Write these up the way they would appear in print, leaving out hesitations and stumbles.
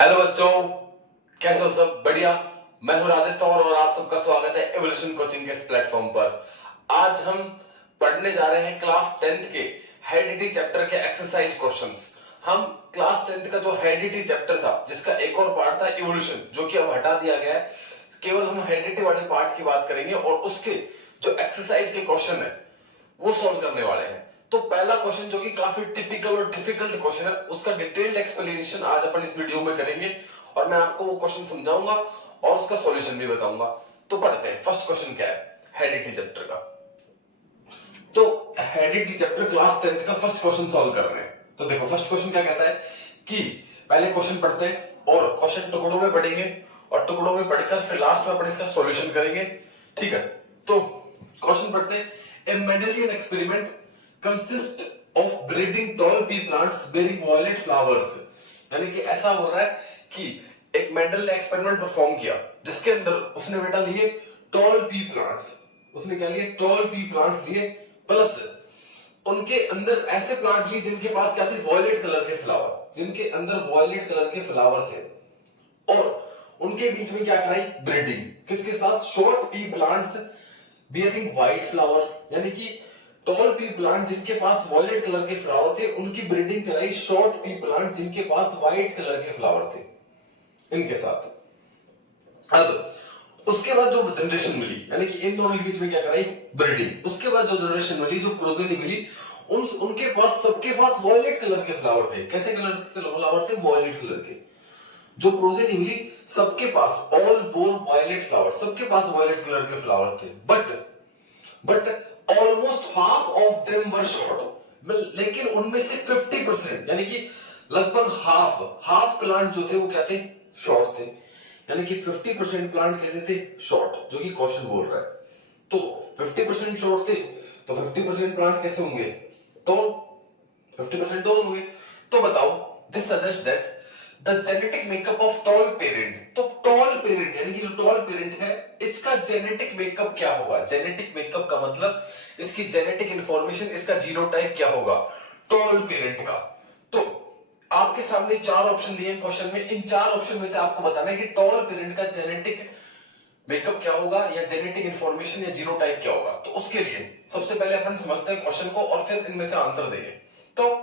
Hello बच्चों, कैसे हो सब? बढ़िया। मैं हूं राजेश तंवर और आप सबका स्वागत है एवोल्यूशन कोचिंग के इस प्लेटफॉर्म पर। आज हम पढ़ने जा रहे हैं क्लास 10th के हेरिडिटी चैप्टर के एक्सरसाइज क्वेश्चंस। हम क्लास 10th का जो हेरिडिटी चैप्टर था, जिसका एक और पार्ट था इवोल्यूशन, जो कि अब हटा दिया गया है। केवल हम हेरिडिटी वाले पार्ट की बात करेंगे और उसके जो एक्सरसाइज के क्वेश्चन है वो सॉल्व करने वाले हैं। तो पहला क्वेश्चन, जो कि काफी टिपिकल और डिफिकल्ट क्वेश्चन है, उसका डिटेल्ड एक्सप्लेनेशन आज अपन इस वीडियो में करेंगे और मैं आपको वो क्वेश्चन समझाऊंगा और उसका सॉल्यूशन भी बताऊंगा। तो पढ़ते हैं। फर्स्ट क्वेश्चन क्या है हेरिडिटी चैप्टर का। तो हेरिडिटी चैप्टर क्लास 10th का फर्स्ट क्वेश्चन सॉल्व कर रहे हैं। तो देखो फर्स्ट क्वेश्चन क्या कहता है कि पहले क्वेश्चन पढ़ते हैं और क्वेश्चन टुकड़ों में पढ़ेंगे और टुकड़ों में पढ़कर फिर लास्ट में अपन इसका सॉल्यूशन करेंगे। ठीक है, तो क्वेश्चन पढ़ते हैं। A Mendelian experiment consists of breeding tall pea plants bearing violet flowers। यानी कि ऐसा हो रहा है कि एक मेंडल ने एक्सपेरिमेंट परफॉर्म किया जिसके अंदर उसने बेटा लिए टॉल पी प्लांट्स। उसने क्या लिए? टॉल पी प्लांट्स लिए, प्लस उनके अंदर ऐसे प्लांट लिए जिनके पास क्या थे? वॉयलेट कलर के फ्लावर, जिनके अंदर वॉयलेट कलर के फ्लावर थे। और उनके बीच में क्या कराई? ब्रीडिंग। किसके साथ? Short P plants bearing white flowers, यानी कि टॉल पी प्लांट जिनके पास वॉयलेट कलर के फ्लावर थे उनकी ब्रीडिंग कराई शॉर्ट पी प्लांट जिनके पास व्हाइट कलर के फ्लावर थे, इनके साथ। अब उसके बाद जो जनरेशन मिली, यानी कि इन दोनों के बीच में क्या कराई? ब्रीडिंग। उसके बाद जो जनरेशन मिली, जो प्रोजेनी मिली, उनके पास सबके पास वॉयलेट कलर के फ्लावर थे। कैसे कलर के फ्लावर थे? वॉयलेट कलर के। जो प्रोजेनी मिली सबके पास ऑल बोर वायलेट फ्लावर, सबके पास वायलेट कलर के फ्लावर थे। But almost half of them were short. लेकिन उनमें से 50% यानी कि लगभग हाफ प्लांट जो थे वो क्या थे? शॉर्ट थे। यानी कि 50% प्लांट कैसे थे? शॉर्ट, जो कि क्वेश्चन बोल रहा है। तो 50% शॉर्ट थे, तो 50% प्लांट कैसे होंगे? टॉल। 50% टॉल हुए। तो बताओ, this suggest that the genetic makeup of tall parent. तो टॉल पेरेंट यानी कि जो टॉल पेरेंट है, इसका जेनेटिक मेकअप क्या होगा? जेनेटिक मेकअप का मतलब इसकी जेनेटिक इंफॉर्मेशन, इसका जीनोटाइप क्या होगा टॉल पेरेंट का। तो आपके सामने 4 ऑप्शन दिए हैं क्वेश्चन में। इन 4 ऑप्शन में से आपको बताना है कि टॉल पेरेंट का जेनेटिक मेकअप क्या होगा या जेनेटिक इंफॉर्मेशन या जीनोटाइप क्या होगा। तो उसके लिए सबसे पहले अपन समझते हैं क्वेश्चन को और फिर इनमें से आंसर देंगे। तो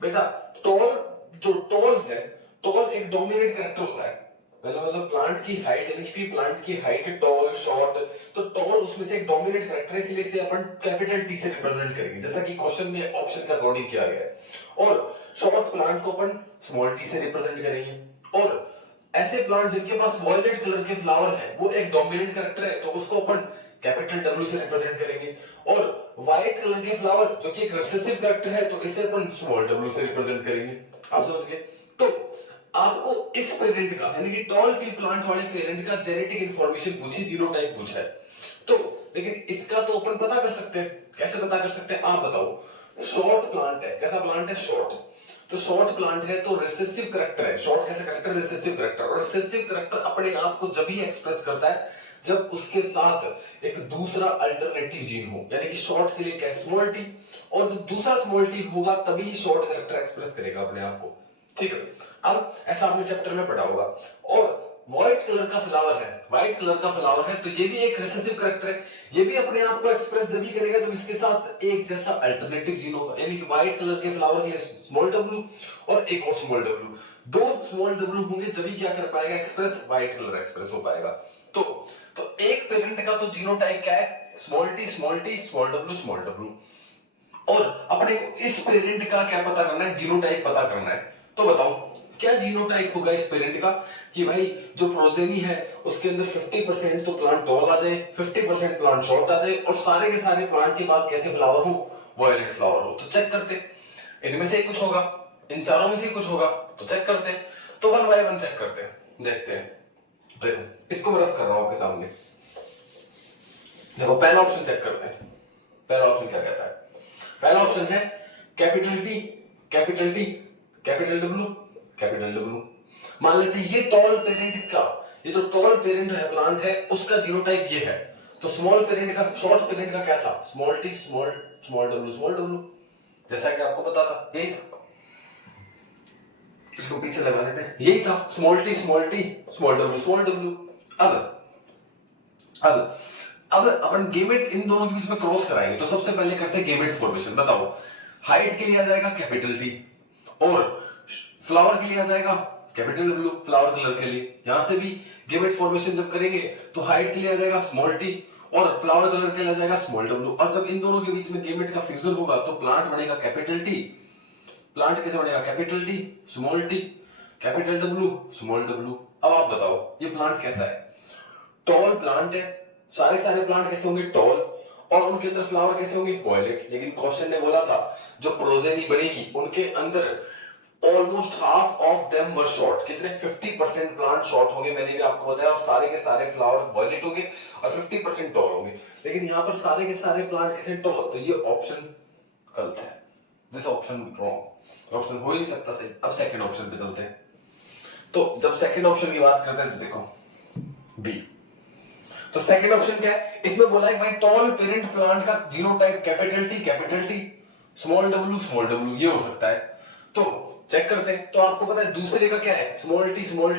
बेटा टॉल, जो टॉल है, टॉल एक डोमिनेंट कैरेक्टर होता है। मतलब प्लांट की हाइट, यानी कि प्लांट की हाइट है टॉल शॉर्ट, तो टॉल उसमें से एक डोमिनेंट कैरेक्टर है, इसलिए इसे अपन कैपिटल टी से रिप्रेजेंट करेंगे, जैसा कि क्वेश्चन में ऑप्शन का अकॉर्डिंग किया गया है। और शॉर्ट प्लांट को अपन स्मॉल टी से रिप्रेजेंट करेंगे। और ऐसे प्लांट जिनके पास वॉयलेट कलर के फ्लावर है, वो एक डोमिनेंट कैरेक्टर है, तो उसको अपन कैपिटल डब्ल्यू से रिप्रेजेंट करेंगे। और व्हाइट कलर के फ्लावर जो कि एक रिसेसिव कैरेक्टर है, तो इसे अपन स्मॉल डब्ल्यू से रिप्रेजेंट करेंगे। आप समझ गए? तो आपको इस पेरेंट का, यानी कि टॉल पी प्लांट वाले पेरेंट का जेनेटिक इंफॉर्मेशन पूछी, जीनोटाइप पूछा है। तो लेकिन इसका तो अपन पता कर सकते हैं। कैसे पता कर सकते हैं? आप बताओ। शॉर्ट प्लांट है, कैसा प्लांट है? शॉर्ट। तो शॉर्ट प्लांट है तो रिसेसिव कैरेक्टर है। शॉर्ट कैसा कैरेक्टर? Recessive character. और रिसेसिव कैरेक्टर अपने आप को जब ही एक्सप्रेस करता है जब उसके साथ एक दूसरा अल्टरनेटिव जीन हो, यानी कि शॉर्ट के लिए क्या? Small T. और जब दूसरा स्मॉल टी होगा तभी शॉर्ट कैरेक्टर एक्सप्रेस करेगा अपने आप को। ठीक है, अब ऐसा आपने चैप्टर में पढ़ा होगा। और व्हाइट कलर का फ्लावर है, व्हाइट कलर का फ्लावर है, तो ये भी एक रिसेसिव कैरेक्टर है। ये भी अपने आप को एक्सप्रेस जब भी करेगा जब इसके साथ एक जैसा अल्टरनेटिव जीन होगा, यानी कि व्हाइट कलर के फ्लावर के लिए स्मॉल डब्ल्यू और एक और स्मॉल डब्ल्यू, 2 स्मॉल डब्ल्यू होंगे, जब भी क्या कर पाएगा? एक्सप्रेस व्हाइट कलर एक्सप्रेस हो पाएगा। तो एक पेरेंट का तो जीनोटाइप क्या है? Small T small T small W small W. और अपने को इस पेरेंट का क्या पता करना है? जीनोटाइप पता करना है। तो बताओ क्या जीनोटाइप होगा इस पेरेंट का कि भाई जो प्रोजेनी है उसके अंदर 50% तो प्लांट टॉल आ जाए, 50% प्लांट शॉर्ट आ जाए, और सारे के सारे प्लांट के पास कैसे फ्लावर हो? वॉयलेट फ्लावर हो। तो चेक करते, इनमें से ही कुछ होगा, इन चारों में से ही कुछ होगा, तो चेक करते। तो 1 बाय 1 चेक करते हैं, देखते हैं। देखो इसको मैं रफ कर रहा हूं आपके सामने। देखो पहला ऑप्शन चेक करते हैं। पहला ऑप्शन क्या कहता है? पहला ऑप्शन है capital T capital T capital W capital W. मान लेते हैं ये टॉल पेरेंट का, ये जो टॉल पेरेंट है प्लांट है उसका जीनोटाइप ये है। तो स्मॉल पेरेंट का, शॉर्ट पेरेंट का क्या था? स्मॉल टी स्मॉल डब्ल्यू, जैसा कि आपको पता था, यही था। इसको नीचे लगा लेते हैं, यही था small T small W small W. अब अपन गेमेट इन दोनों के बीच में क्रॉस कराएंगे, तो सबसे पहले करते हैं गेमेट फॉर्मेशन। बताओ, हाइट के लिए आ जाएगा कैपिटल टी और फ्लावर के लिए आ जाएगा कैपिटल डब्ल्यू, फ्लावर कलर के लिए। यहां से भी गेमेट फॉर्मेशन जब करेंगे तो हाइट के लिए आ जाएगा स्मॉल टी और फ्लावर कलर के लिए आ जाएगा स्मॉल डब्ल्यू। और जब इन दोनों के बीच में गेमेट का फ्यूजन होगा तो प्लांट बनेगा कैपिटल टी। प्लांट कैसे बनेगा? Capital T small T capital W small W. अब आप बताओ ये प्लांट कैसा है? टॉल प्लांट है। सारे प्लांट कैसे होंगे? टॉल, और उनके अंदर फ्लावर कैसे होंगे? वायलेट। लेकिन क्वेश्चन ने बोला था जो प्रोजेनी बनेगी उनके अंदर almost half of them were short. कितने? 50% प्लांट शॉर्ट होंगे, मैंने भी आपको बताया, और सारे के सारे फ्लावर वायलेट होंगे और 50% टॉल होंगे। लेकिन यहाँ पर सारे के सारे प्लांट कैसे टॉल? तो ये ऑप्शन गलत है, दिस ऑप्शन रॉन्ग, ऑप्शन हो ही नहीं सकता सही। अब सेकंड ऑप्शन पे चलते हैं। तो जब सेकंड ऑप्शन की बात करते हैं तो देखो बी। तो सेकंड ऑप्शन क्या है? इसमें बोला है भाई टॉल पेरेंट प्लांट का genotype capital T small W ये हो सकता है। तो चेक करते हैं। तो आपको पता है दूसरे का क्या है? स्मॉल टी स्मॉल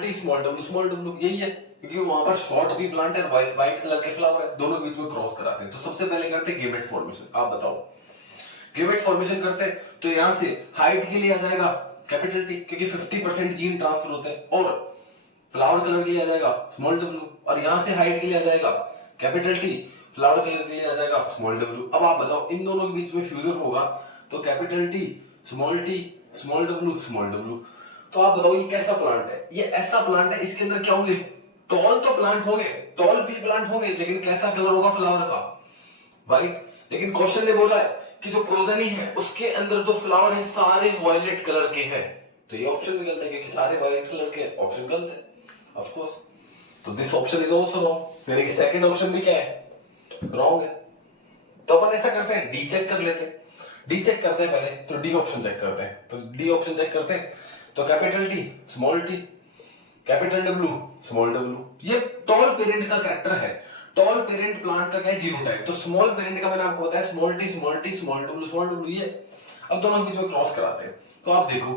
डब्ल्यू यही है, क्योंकि वहां पर शॉर्ट भी प्लांट है, व्हाइट कलर के फ्लावर है, दोनों के बीच में क्रॉस कराते हैं। तो सबसे पहले करते हैं गेमेट फॉर्मेशन। आप बताओ, गेमेट फॉर्मेशन करते हैं तो यहां से हाइट के लिए आ जाएगा कैपिटल टी, क्योंकि 50% जीन ट्रांसफर होते हैं, और फ्लावर कलर के लिए आ जाएगा स्मॉल डब्ल्यू, और यहां से हाइट के लिए आ जाएगा कैपिटल टी, फ्लावर कलर के लिए आ जाएगा स्मॉल डब्ल्यू। अब आप बताओ इन दोनों के बीच में फ्यूजन होगा तो कैपिटल टी स्मॉल डब्ल्यू। तो आप बताओ ये कैसा प्लांट है? ये ऐसा प्लांट है, इसके अंदर क्या होंगे? टॉल तो प्लांट होंगे, टॉल भी प्लांट होंगे, लेकिन कैसा कलर होगा फ्लावर का? व्हाइट। लेकिन क्वेश्चन ने बोला है कि जो प्रोजेनी है उसके अंदर जो फ्लावर है सारे वायलेट कलर के हैं, तो ये ऑप्शन भी गलत है, क्योंकि सारे वायलेट कलर के ऑप्शन गलत है ऑफ कोर्स। तो this option is also wrong, यानी कि सेकंड ऑप्शन भी क्या है? रॉन्ग है। तो अपन ऐसा करते हैं, डी चेक कर लेते हैं। डी चेक करते हैं पहले, तो डी ऑप्शन चेक करते हैं। तो डी ऑप्शन चेक करते हैं तो capital T capital W small W. ये टॉल पेरेंट का कैरेक्टर है। टॉल पेरेंट प्लांट का क्या है? जीनोटाइप। तो स्मॉल पेरेंट का मैंने आपको बताया स्मॉल टी स्मॉल डब्ल्यू ये। अब दोनों के बीच में क्रॉस कराते हैं तो आप देखो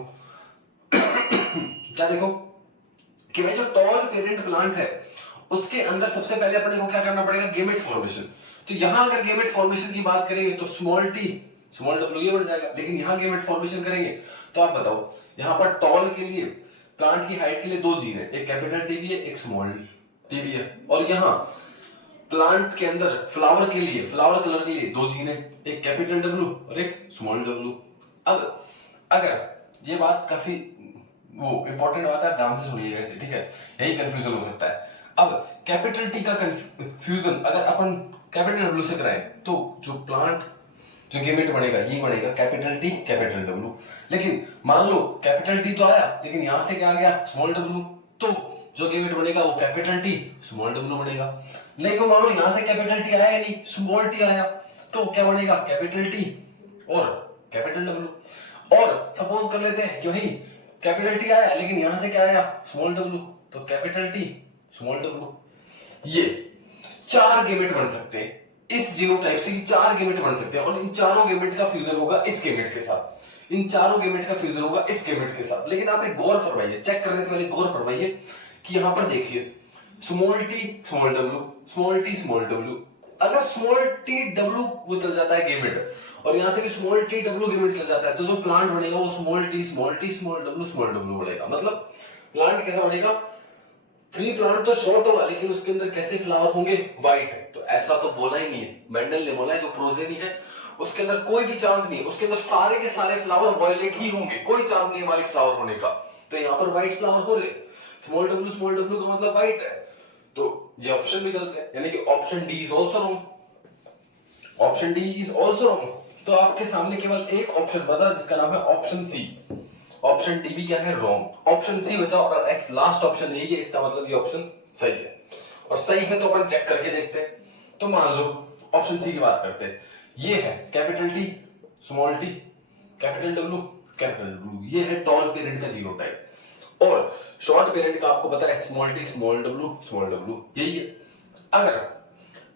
क्या देखो कि भाई जो टॉल पेरेंट प्लांट है उसके अंदर सबसे पहले अपने को क्या करना पड़ेगा? Gamete formation. तो यहां अगर गेमेट फॉर्मेशन की बात करेंगे तो स्मॉल टी स्मॉल डब्ल्यू ये बढ़ जाएगा। लेकिन यहां गेमेट फॉर्मेशन करेंगे तो आप बताओ यहां पर टॉल के लिए प्लांट की हाइट के लिए दो जीन है, एक कैपिटल टी भी है, एक स्मॉल टी भी है, और यहां प्लांट के अंदर फ्लावर के लिए फ्लावर कलर के लिए दो जीन है, एक कैपिटल डब्ल्यू और एक स्मॉल डब्ल्यू। अब अगर ये बात काफी वो इंपॉर्टेंट बात है, ध्यान से सुनिएगा इसे, ठीक है? यही कंफ्यूजन हो सकता है। अब कैपिटल टी का कंफ्यूजन अगर अपन कैपिटल डब्ल्यू से कराएं तो जो प्लांट जो गेमेट बनेगा ये बनेगा कैपिटल टी कैपिटल डब्ल्यू। लेकिन मान लो कैपिटल टी तो आया, लेकिन यहां से क्या आ गया? स्मॉल डब्ल्यू, तो जो गेमेट बनेगा वो कैपिटल टी स्मॉल डब्ल्यू बनेगा। लेकिन मान लो यहां से कैपिटल टी आया नहीं, स्मॉल टी आया, तो क्या बनेगा? कैपिटल टी और कैपिटल डब्ल्यू। और सपोज कर लेते हैं कि भाई कैपिटल टी आया लेकिन यहां से क्या आया? स्मॉल डब्ल्यू, तो कैपिटल टी स्मॉल डब्ल्यू। ये चार गेमेट बन सकते हैं इस जीनोटाइप से, 4 गेमेट बन सकते हैं, और इन चारों गेमेट का फ्यूजन होगा इस गेमेट के साथ, इन चारों गेमेट का फ्यूजन होगा इस गेमेट के साथ। लेकिन आप एक गौर फरमाइए, चेक करने से पहले गौर फरमाइए कि यहां पर देखिए small T small W small T small W. अगर स्मॉल टी डब्ल्यू वो चल जाता है गेमेट, और यहां से भी स्मॉल टी डब्ल्यू गेमेट चल जाता है, तो जो प्लांट बनेगा वो स्मॉल टी स्मॉल डब्ल्यू बनेगा। मतलब प्लांट कैसा बनेगा? प्री प्लांट तो शॉर्ट होगा, लेकिन उसके अंदर कैसे फ्लावर होंगे? व्हाइट। तो ऐसा तो बोला ही नहीं है, मेंडल ने बोला है जो प्रोजेनी है उसके अंदर कोई भी चांस नहीं है, उसके अंदर सारे के सारे फ्लावर वायलेट ही होंगे, कोई चांस नहीं है व्हाइट फ्लावर होने का। तो यहाँ पर व्हाइट फ्लावर हो रहे, स्मॉल डब्ल्यू का मतलब व्हाइट है, तो ये ऑप्शन भी गलत है, यानी कि option D is also wrong. Option D is also wrong. तो आपके सामने केवल एक ऑप्शन बचा जिसका नाम है ऑप्शन सी। ऑप्शन डी भी क्या है? रॉन्ग। ऑप्शन सी बचा और एक लास्ट ऑप्शन यही है, इसका मतलब ये ऑप्शन सही है। और सही है तो अपन चेक करके देखते हैं। तो मान लो ऑप्शन सी की बात करते हैं, ये है capital T small T capital W, ये है टॉल पेरेंट का जीनोटाइप, और शॉर्ट पेरेंट का आपको पता है स्मॉल टी स्मॉल डब्ल्यू यही है।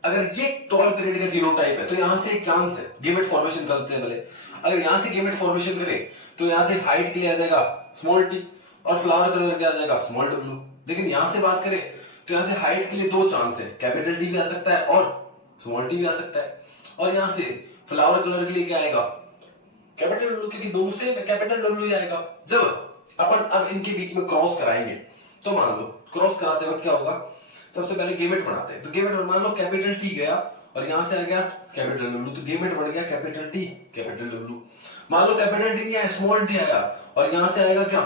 अगर ये टॉल पेरेंट का जीनोटाइप है तो यहां से एक चांस है गेमेट फॉर्मेशन करते हैं। भले अगर यहां से गेमेट फॉर्मेशन करें तो यहां से हाइट के लिए आ जाएगा स्मॉल टी, और फ्लावर कलर क्या आ जाएगा स्मॉल w। लेकिन यहां से बात करें तो यहां से हाइट के लिए दो चांस है, कैपिटल टी भी आ सकता है और स्मॉल टी भी आ सकता है। और यहां से फ्लावर कलर के लिए क्या आएगा कैपिटल W, क्योंकि दोनों से कैपिटल W ही आएगा। जब अपन अब इनके बीच में क्रॉस कराएंगे तो मान लो क्रॉस कराते वक्त क्या होगा, सबसे पहले गेमेट बनाते हैं। तो गेमेट मान लो कैपिटल टी गया और यहां से आ गया कैपिटल W, तो गेमेट बन गया कैपिटल टी कैपिटल W। मान लो कैपिटल टी नहीं आया स्मॉल टी आया और यहां से आएगा क्या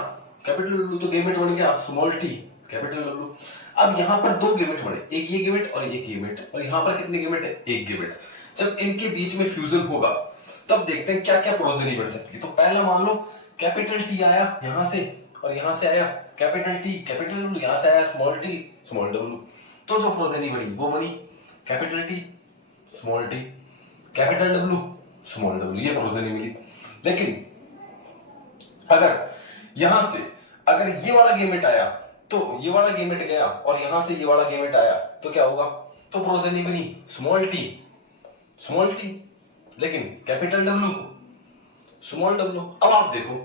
कैपिटल W, तो गेमेट बन गया स्मॉल टी कैपिटल W। अब यहाँ पर दो गेमेट बने, एक ये गेमेट और एक गेमेट, और यहाँ पर कितने गेमेट है एक गेमेट। जब इनके बीच में फ्यूजन होगा तब देखते हैं क्या क्या प्रोजेनी बन सकती है। तो पहला मान लो कैपिटल टी आया यहां से और यहां से आया कैपिटल टी कैपिटल W, यहां से आया स्मॉल टी स्मॉल W। तो जो प्रोजेनी बनी वो बनी capital T small T capital W small W, ये प्रोजेनी मिली। लेकिन अगर यहां से अगर ये वाला गेमेट आया तो ये वाला गेमेट गया और यहां से ये वाला गेमेट आया तो क्या होगा, तो प्रोजेनी बनी स्मॉल टी लेकिन कैपिटल W स्मॉल W। अब आप देखो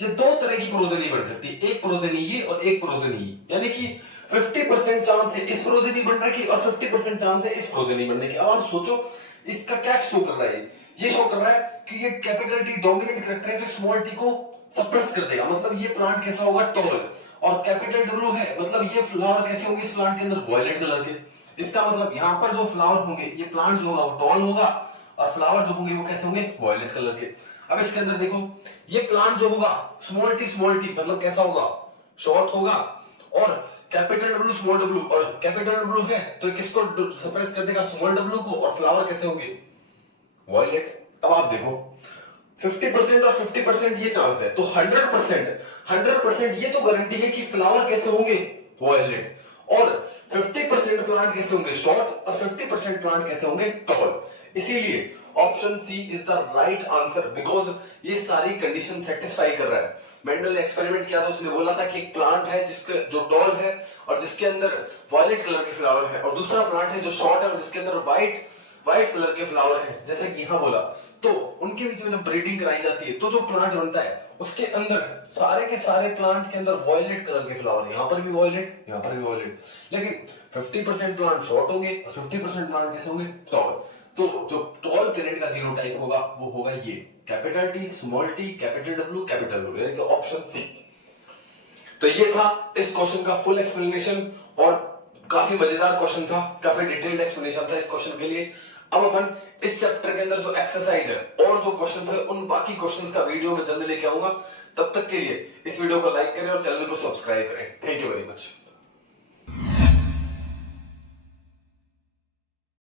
ये दो तरह की प्रोजेनी बन सकती है, एक प्रोजेनी ये और एक प्रोजेनी ये, यानी कि 50% चांस है इस प्रोजेनी बनने की और 50% चांस है इस प्रोजेनी बनने की। अब आप सोचो इसका क्या शो कर रहा है, ये शो कर रहा है कि ये कैपिटल टी डोमिनेंट करैक्टर है तो स्मॉल टी को सप्रेस कर देगा, मतलब ये प्लांट कैसा होगा टॉल। और कैपिटल W है मतलब ये फ्लावर कैसे होंगे इस प्लांट के अंदर वायलेट कलर के। इसका मतलब यहाँ पर जो फ्लावर होंगे ये प्लांट जो होगा वो टॉल होगा और फ्लावर जो होंगे वो कैसे होंगे वायलेट कलर के। अब इसके अंदर देखो ये प्लांट जो होगा स्मॉल टी मतलब कैसा होगा शॉर्ट होगा, और कैपिटल W स्मॉल W, और कैपिटल W है तो किसको सप्रेस कर देगा स्मॉल W को, और फ्लावर कैसे होंगे वायलेट। अब आप देखो 50% और 50% ये चांस है, तो 100% ये तो गारंटी है कि फ्लावर कैसे होंगे वायलेट, और 50% प्लांट कैसे होंगे शॉर्ट और 50% प्लांट कैसे होंगे टॉल। इसीलिए option C is the right answer, because ये सारी कंडीशन सेटिस्फाई कर रहा है। मेंडल ने एक्सपेरिमेंट किया था, उसने बोला था कि एक प्लांट है जिसके जो टॉल है और जिसके अंदर वायलेट कलर के फ्लावर है, और दूसरा प्लांट है जो शॉर्ट है और जिसके अंदर व्हाइट कलर के फ्लावर हैं, जैसे कि यहां बोला। तो उनके बीच में जब ब्रीडिंग कराई जाती है तो जो प्लांट बनता है उसके अंदर सारे के सारे प्लांट के अंदर वायलेट कलर के फ्लावर, यहां पर भी वायलेट यहां पर भी वायलेट, लेकिन 50% प्लांट शॉर्ट होंगे और 50% प्लांट कैसे होंगे टॉल। तो जो टॉल प्लेनेट का जीनोटाइप होगा वो होगा ये capital T small T capital W capital W, यानी कि ऑप्शन सी। तो ये था इस क्वेश्चन का फुल एक्सप्लेनेशन, और काफी मजेदार क्वेश्चन था, काफी डिटेल्ड एक्सप्लेनेशन था इस क्वेश्चन के लिए। अब अपन इस चैप्टर के अंदर जो एक्सरसाइज है और जो क्वेश्चंस है उन बाकी क्वेश्चंस का वीडियो में जल्दी लेके आऊंगा। तब तक के लिए इस वीडियो को लाइक करें और चैनल को सब्सक्राइब करें। Thank you very much.